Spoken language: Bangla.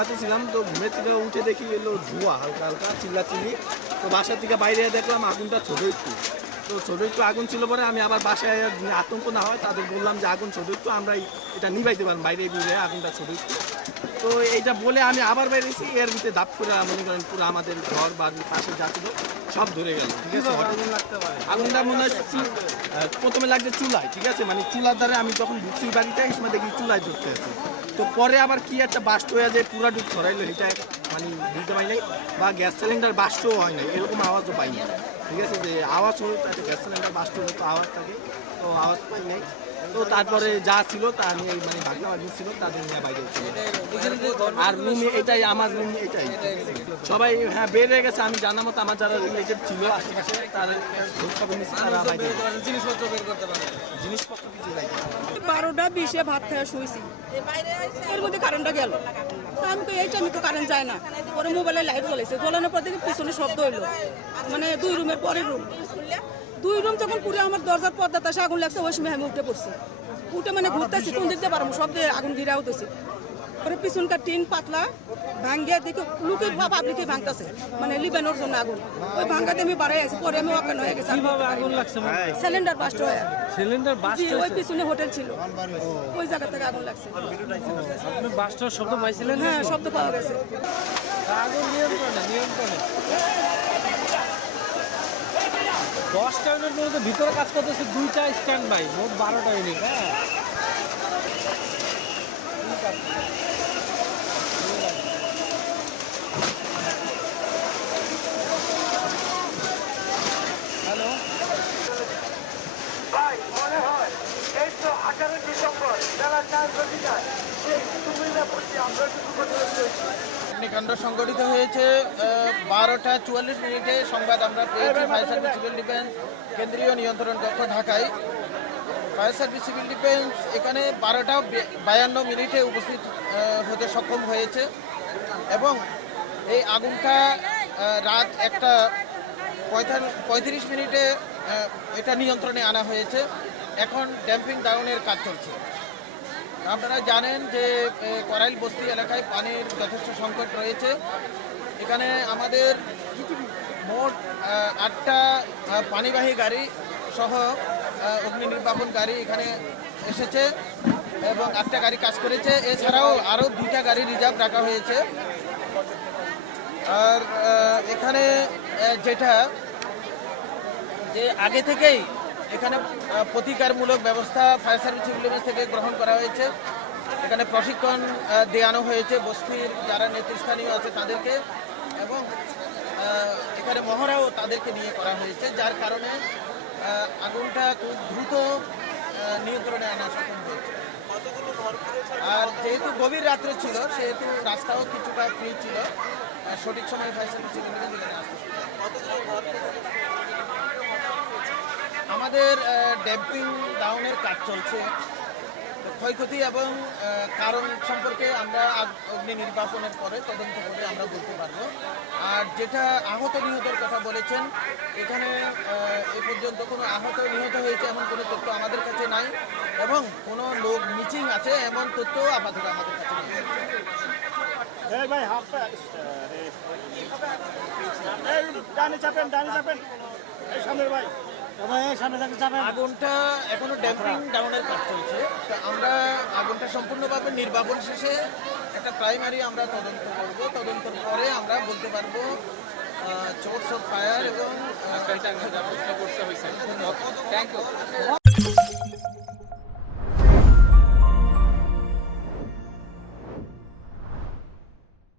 ঘুমাতেছিলাম, তো ঘুমের থেকে উঠে দেখি এলো ধোঁয়া হালকা হালকা চিল্লাচিল্লি। তো বাসার থেকে বাইরে দেখলাম আগুনটা ছোটো একটু, তো ছোটো একটু আগুন ছিল পরে আমি আবার বাসায় আতঙ্ক না হয় তাদের বললাম যে আগুন ছোটো একটু, আমরা এটা নিভাইতে পারবো বাইরে বেরিয়ে আগুনটা ছোটো একটু। তো এইটা বলে আমি আবার বেরিয়েছি, এর ভিতরে দাপ করে মনে করেন পুরো আমাদের ঘর বাড়ির পাশে যা ছিল সব ধরে গেল। ঠিক আছে, আগুনটা মনে হয় প্রথমে লাগছে চুলায়, ঠিক আছে, মানে চুলার দ্বারা আমি যখন ঢুকছি বাড়িতে এই সময় দেখি চুলায় ধরতে আছে। তো পরে আবার কি একটা বাস্ট হয়ে যায় পুরা ডুব ছড়াইলো, এটা মানে বুঝতে পারি নাই, বা গ্যাস সিলিন্ডার বাস্টও হয় নাই এরকম আওয়াজও পাই না। ঠিক আছে, যে আওয়াজ হলো একটা গ্যাস সিলিন্ডার বাস্ট হলে তো আওয়াজ থাকে, তো আওয়াজ পাই নাই। তো তারপরে যা ছিল তা নিয়ে মানে বাগনা বাগনি ছিল তাদের নিয়ে বাইরে ছিল। আর রুম এটাই, আমার রুম এটাই, সবাই হ্যাঁ বের হয়ে গেছে। আমি জানা মতো আমার যারা রিলেটেড ছিল আশেপাশে তাদের খবর নিচ্ছে, তারা বাইরে জিনিসপত্র বের করতে পারে, জিনিসপত্র কিছু নাই। 12টা 20-এ ভাত খেয়ে শুয়েছি, এর মধ্যে কারেন্টটা গেল। আমি তো এই টাইমে তো কারেন্ট যায় না, পরে মোবাইলে লাইট জ্বলেছে, জ্বলানোর পর থেকে পিছনে শব্দ হইলো, মানে 2 রুমের পরের রুম, 2 রুম যখন পুরো আমার দরজার পর্দাতে আসে আগুন লাগছে, ওই সময় আমি উঠে পড়ছি। উঠে মানে ঘুরতেছি কোন দিতে পারবো, সব দিয়ে আগুন ঘিরা উঠেছে। পরে পিছনকার টিন পাতলা ভাঙ্গিয়া দেখে লুকে পাবলিকে ভাঙতেছে, মানে লিবানোর জন্য আগুন। ওই ভাঙ্গাতে আমি বাড়াই আছি, পরে আমি অজ্ঞান হয়ে গেছি। আগুন লাগছে সিলিন্ডার বাস্ট হয়ে, সিলিন্ডার বাস্ট ওই পিছনে হোটেল ছিল, ওই জায়গা থেকে আগুন লাগছে। আপনি বাস্টার শব্দ পাইছিলেন? হ্যাঁ, শব্দ পাওয়া গেছে। আগুন নিয়ন্ত্রণে 10টা ইউনিট মধ্যে ভিতরে কাজ করতেছে, 2টা স্ট্যান্ড বাই, মোট 12টা ইউনিট। হ্যাঁ, হ্যালো, ভাই মনে হয় এই তো 18 ডিসেম্বর বেলা 4:00 সেই কুমিল্লা পড়ছি আমরা শুধু কথা বলছি। অগ্নিকাণ্ড সংঘটিত হয়েছে 12টা 44 সংবাদ আমরা পেয়েছি ফায়ার সার্ভিস সিভিল ডিফেন্স কেন্দ্রীয় নিয়ন্ত্রণ কক্ষ ঢাকায়। ফায়ার সার্ভিস সিভিল ডিফেন্স এখানে 12টা 52 উপস্থিত হতে সক্ষম হয়েছে এবং এই আগুনটা রাত 1:35 এটা নিয়ন্ত্রণে আনা হয়েছে। এখন ড্যাম্পিং ডাউনের কাজ চলছে। আপনারা জানেন যে করাইল বস্তি এলাকায় পানির যথেষ্ট সংকট রয়েছে। এখানে আমাদের মোট 8টা পানিবাহী গাড়ি সহ অগ্নি নির্বাপন গাড়ি এখানে এসেছে এবং 8টা গাড়ি কাজ করেছে। এছাড়াও আরও 2টা গাড়ি রিজার্ভ রাখা হয়েছে। আর এখানে যে আগে থেকেই এখানে প্রতিকারমূলক ব্যবস্থা ফায়ার সার্ভিস সিভিল ডিফেন্স থেকে গ্রহণ করা হয়েছে। এখানে প্রশিক্ষণ দেওয়ানো হয়েছে বস্তির যারা নেতৃস্থানীয় আছে তাদেরকে, এবং এখানে মহড়াও তাদেরকে নিয়ে করা হয়েছে, যার কারণে আগুনটা খুব দ্রুত নিয়ন্ত্রণে আনা সক্ষম হয়েছে। আর যেহেতু গভীর রাত্রে ছিল সেহেতু রাস্তাও কিছুটা ফ্রি ছিল, সঠিক সময় ফায়ার সার্ভিস সিভিল ডিফেন্স এখানে আসতে। আমাদের ড্যাম্পিং ডাউনের কাজ চলছে। ক্ষয়ক্ষতি এবং কারণ সম্পর্কে আমরা অগ্নি নির্বাপনের পরে তদন্ত করে আমরা বলতে পারবো। আর যেটা আহত নিহতের কথা বলেছেন, এখানে এ পর্যন্ত কোনো আহত নিহত হয়েছে এমন কোনো তথ্য আমাদের কাছে নাই, এবং কোনো লোক মিচিং আছে এমন তথ্য আপাতত আমাদের কাছে নেই। আগুনটা এখনো ড্যাম্পিং ডাউনের কাজ চলছে। তো আমরা আগুনটা সম্পূর্ণভাবে নির্বাপন শেষে একটা প্রাইমারি আমরা তদন্ত করব। তদন্তের পরে আমরা বলতে পারবো সোর্স অফ ফায়ার এবং